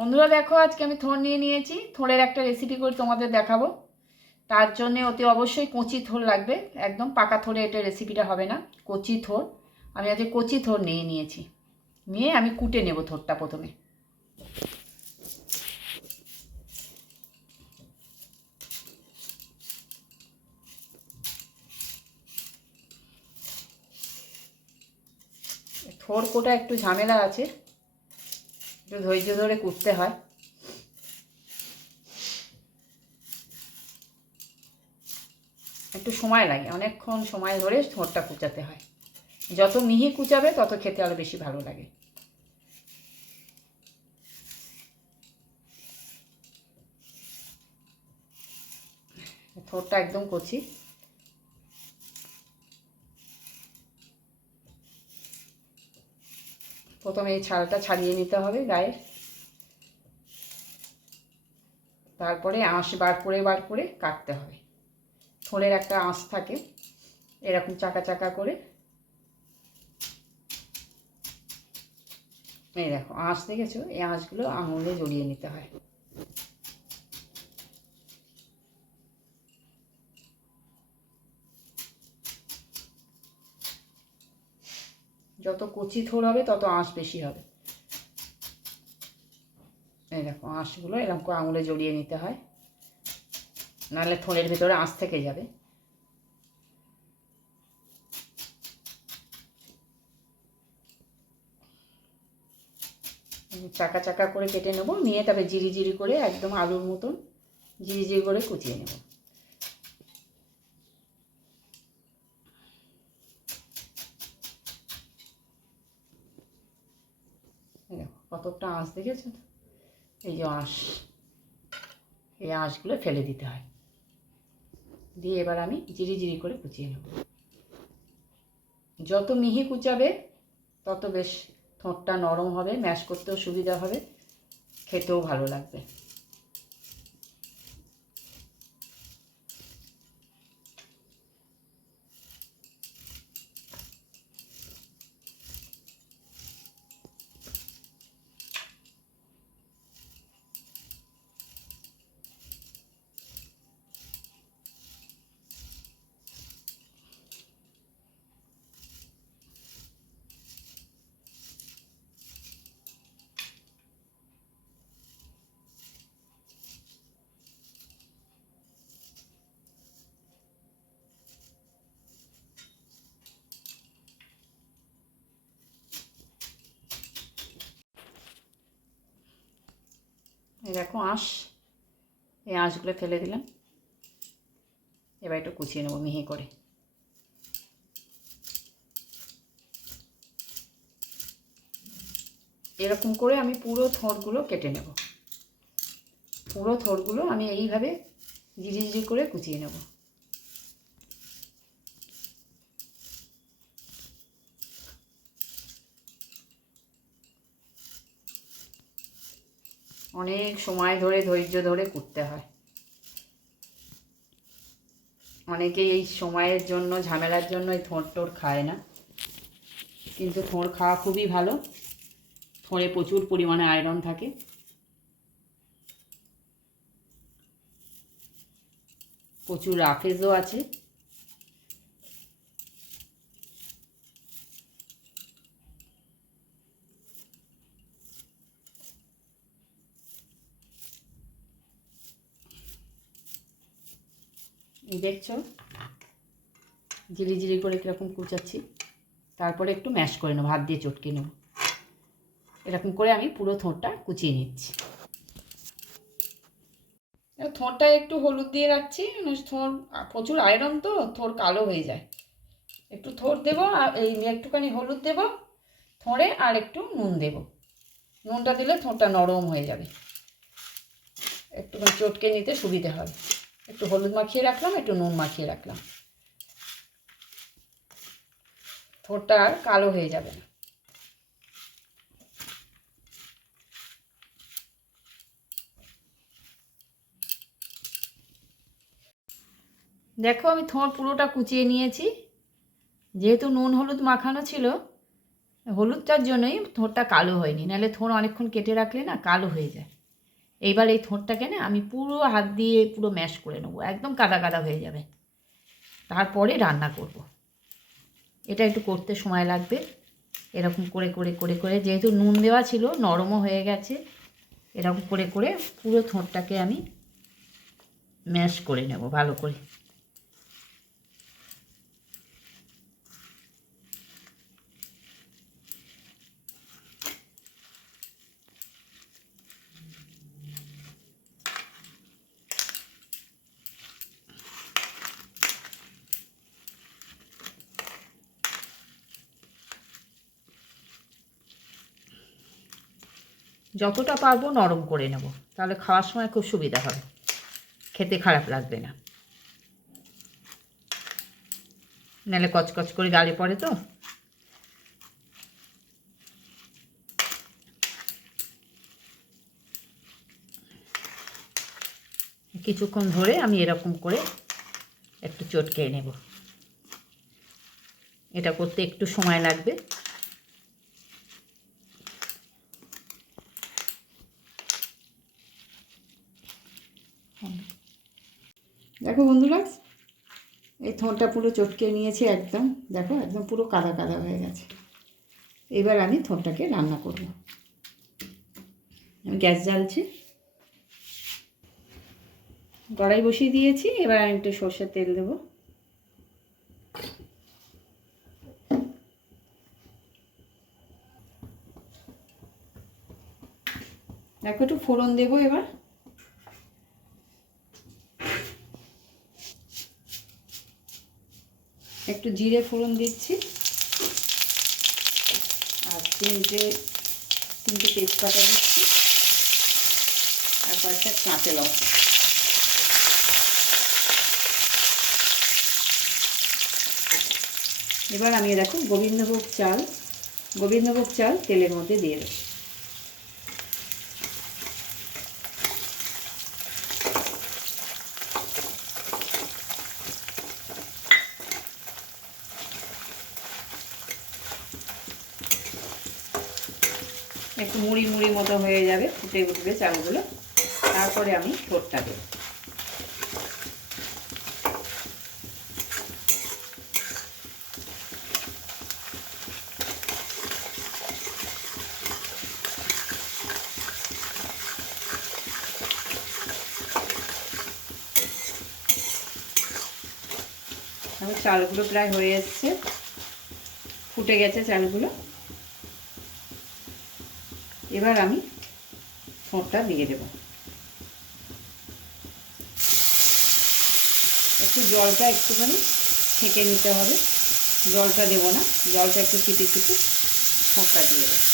বন্ধুরা দেখো, আজকে আমি থোড় নিয়ে নিয়েছি। থোড়ের একটা রেসিপি করে তোমাদের দেখাবো। তার জন্য অতি অবশ্যই কচি থোড় লাগবে। একদম পাকা থোড়ে এটা রেসিপিটা হবে না। কচি থোড় আমি আজকে কচি থোড় নিয়ে নিয়েছি। নিয়ে আমি কুটে নেব থোড়টা প্রথমে। থোড় কোটা একটু ঝামেলা আছে, একটু ধৈর্য ধরে কুটতে হয়। একটু সময় লাগে, অনেকক্ষণ সময় ধরে থোড়টা কুচাতে হয়। যত মিহি কুচাবে তত খেতে আরও বেশি ভালো লাগে। থোড়টা একদম কচি। প্রথমে এই ছালটা ছাড়িয়ে নিতে হবে গায়ের, তারপরে আঁশ বার করে কাটতে হবে। থোড়ের একটা আঁশ থাকে, এরকম চাকা চাকা করে। এই দেখো আঁশ দেখেছো, এই আঁশগুলো আঙুলে জড়িয়ে নিতে হয়। যত কচি থোড় হবে তত আঁশ বেশি হবে। এই দেখো আঁশগুলো এরকম করে আঙুলে জড়িয়ে নিতে হয়, নাহলে থোড়ের ভিতরে আঁশ থেকে যাবে। চাকা চাকা করে কেটে নেবো, নিয়ে তবে জিরি জিরি করে একদম আলুর মতন জিরি জিরি করে কুচিয়ে নেব। দেখো কতটা আঁশ দেখেছো তো, এই যে আঁশ, এই আঁশগুলো ফেলে দিতে হয়। দিয়ে এবার আমি জিরি জিরি করে কুচিয়ে নেব। যত মিহি কুচাবে তত বেশ থোঁটটা নরম হবে, ম্যাশ করতেও সুবিধা হবে, খেতেও ভালো লাগবে। এই দেখো আঁশ, এই আঁশগুলো ফেলে দিলাম। এবার একটু কুচিয়ে নেবো মিহি করে। এরকম করে আমি পুরো থোড়গুলো কেটে নেব। পুরো থোড়গুলো আমি এইভাবে জিরি জিরি করে কুচিয়ে নেব। অনেক সময় ধরে ধৈর্য ধরে কুটতে হয়। অনেকেই এই সময়ের জন্য, ঝামেলার জন্য এই থোড় টোড় খায় না, কিন্তু থোড় খাওয়া খুবই ভালো। থোড়ে প্রচুর পরিমাণে আয়রন থাকে। প্রচুর রাফেজও আছে। দেখছো জিরি জিরি করে কীরকম কুচাচ্ছি। তারপরে একটু ম্যাশ করে নেবো, হাত দিয়ে চটকে নেব। এরকম করে আমি পুরো থোড়টা কুচিয়ে নিচ্ছি। থোড়টা একটু হলুদ দিয়ে রাখছি, থোড় প্রচুর আয়রন তো থোড় কালো হয়ে যায়। একটু থোড় দেবো আর এই একটুখানি হলুদ দেবো থোড়ে, আর একটু নুন দেব। নুনটা দিলে থোড়টা নরম হয়ে যাবে, একটুখানি চটকে নিতে সুবিধে হবে। একটু হলুদ মাখিয়ে রাখলাম, একটু নুন মাখিয়ে রাখলাম, থোড়টা আর কালো হয়ে যাবে না। দেখো আমি থোড় পুরোটা কুচিয়ে নিয়েছি। যেহেতু নুন হলুদ মাখানো ছিল, হলুদটার জন্যই থোড়টা কালো হয়নি, নাহলে থোড় অনেকক্ষণ কেটে রাখলে না কালো হয়ে যায়। এইবার এই থোড়টাকে না আমি পুরো হাত দিয়ে পুরো ম্যাশ করে নেবো, একদম কাদা কাদা হয়ে যাবে, তারপরে রান্না করব। এটা একটু করতে সময় লাগবে। এরকম করে করে করে করে, যেহেতু নুন দেওয়া ছিল নরমও হয়ে গেছে, এরকম করে করে পুরো থোড়টাকে আমি ম্যাশ করে নেব ভালো করে। যতটা পারবো নরম করে নেব, তাহলে খাওয়ার সময় খুব সুবিধা হবে, খেতে খারাপ লাগবে না, নাহলে কচকচ করে গালে পড়ে তো। কিছুক্ষণ ধরে আমি এরকম করে একটু চটকে নেব। এটা করতে একটু সময় লাগবে। দেখো বন্ধুরা, এই থোঁটা পুরো চটকে নিয়েছি একদম, দেখো একদম পুরো কাদা কাদা হয়ে গেছে। এবার আমি থোঁটাকে রান্না করব। আমি গ্যাস জ্বালছি, কড়াই বসিয়ে দিয়েছি। এবার আমি একটু সর্ষের তেল দেবো। দেখো একটু ফোড়ন দেবো এবার। একটু জিরে ফোড়ন দিচ্ছি, আর তিনটে তেজপাতা দিচ্ছি, আর কয়েকটা কাঁচা লঙ্কা। এবার আমি দেখো গোবিন্দভোগ চাল তেলের মধ্যে দিয়ে দেবো। একটু মুড়ি মুড়ি মতো হয়ে যাবে, ফুটে উঠবে চালগুলো, তারপরে আমি ঠোঁটটা দেবো। আমি চালগুলো প্রায় হয়ে এসছে, ফুটে গেছে চালগুলো। এবার আমি ঠোঁটটা দিয়ে দেব। একটু জলটা একটুখানি ছেঁকে নিতে হবে, জলটা দেবো না, জলটা একটু চিপে চিপে ঠোঁটটা দিয়ে দেবো।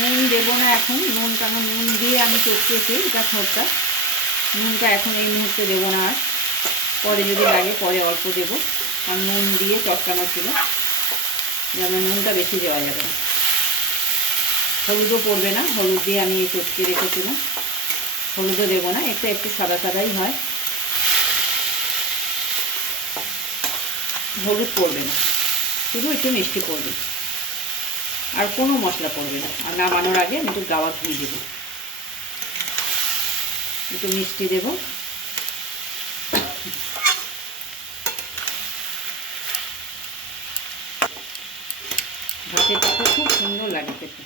নুন দেবো না এখন, নুন দিয়ে আমি চটকেছি এটা ঠোঁটটা। নুনটা এখন এই মুহূর্তে দেবো না, আর পরে যদি লাগে পরে অল্প দেবো, কারণ নুন দিয়ে চটকানো ছিল, যেমন নুনটা বেশি দেওয়া যাবে না। হলুদও পড়বে না, হলুদ দিয়ে আমি চটকে রেখেছিলাম, হলুদও দেবো না, একটু সাদা সাদাই হয়, হলুদ পড়বে না, শুধু একটু মিষ্টি পড়বে, আর কোনো মশলা পড়বে না। আর নামানোর আগে আমি একটু গাওয়া ঘি দেবো, একটু মিষ্টি দেবো। ভাতের সাথে খুব সুন্দর লাগে খেতে।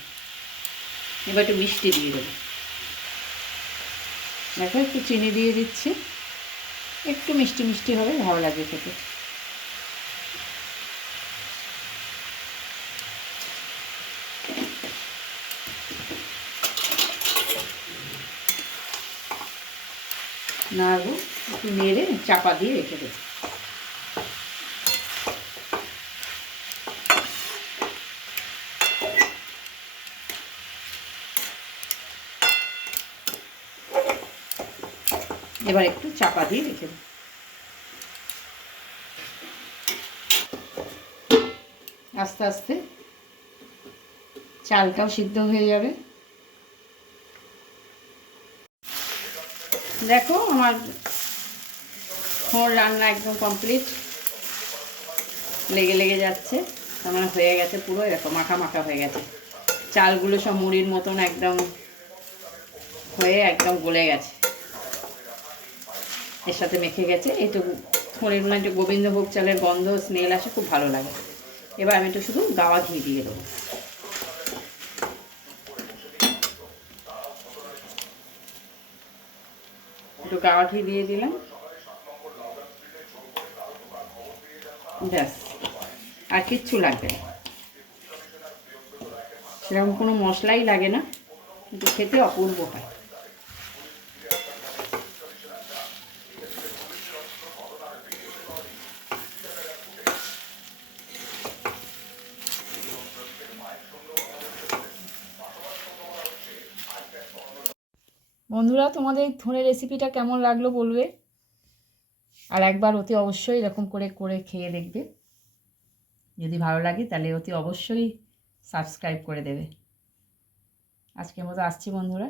এবার একটু মিষ্টি দিয়ে দেবো, দেখো একটু চিনি দিয়ে দিচ্ছি, একটু মিষ্টি মিষ্টি হবে, ভালো লাগবে খেতে। নাড়বো, একটু নেড়ে চাপা দিয়ে রেখে দেবো। এবার একটু চাপা দিয়ে রেখে দিই। আস্তে আস্তে চালটাও সিদ্ধ হয়ে যাবে। দেখো আমার থোড় রান্না একদম কমপ্লিট, লেগে লেগে যাচ্ছে, তার মানে হয়ে গেছে পুরো এরকম মাখা মাখা হয়ে গেছে। চালগুলো সব মুড়ির মতন একদম হয়ে একদম গলে গেছে, এর সাথে মেখে গেছে। একটু থোড়ের একটু গোবিন্দভোগ চালের গন্ধ স্মেল আসে, খুব ভালো লাগে। এবার আমি একটু শুধু গাওয়া ঘি দিয়ে দেবো। একটু গাওয়া ঘি দিয়ে দিলাম, ব্যাস, আর কিচ্ছু লাগবে না, সেরকম কোনো মশলাই লাগে না, কিন্তু খেতে অপূর্ব হয়। বন্ধুরা, তোমাদের এই থোড়ের রেসিপিটা কেমন লাগলো বলবে, আর একবার অতি অবশ্যই এরকম করে করে খেয়ে দেখবে। যদি ভালো লাগে তাহলে অতি অবশ্যই সাবস্ক্রাইব করে দেবে। আজকের মতো আসছি বন্ধুরা।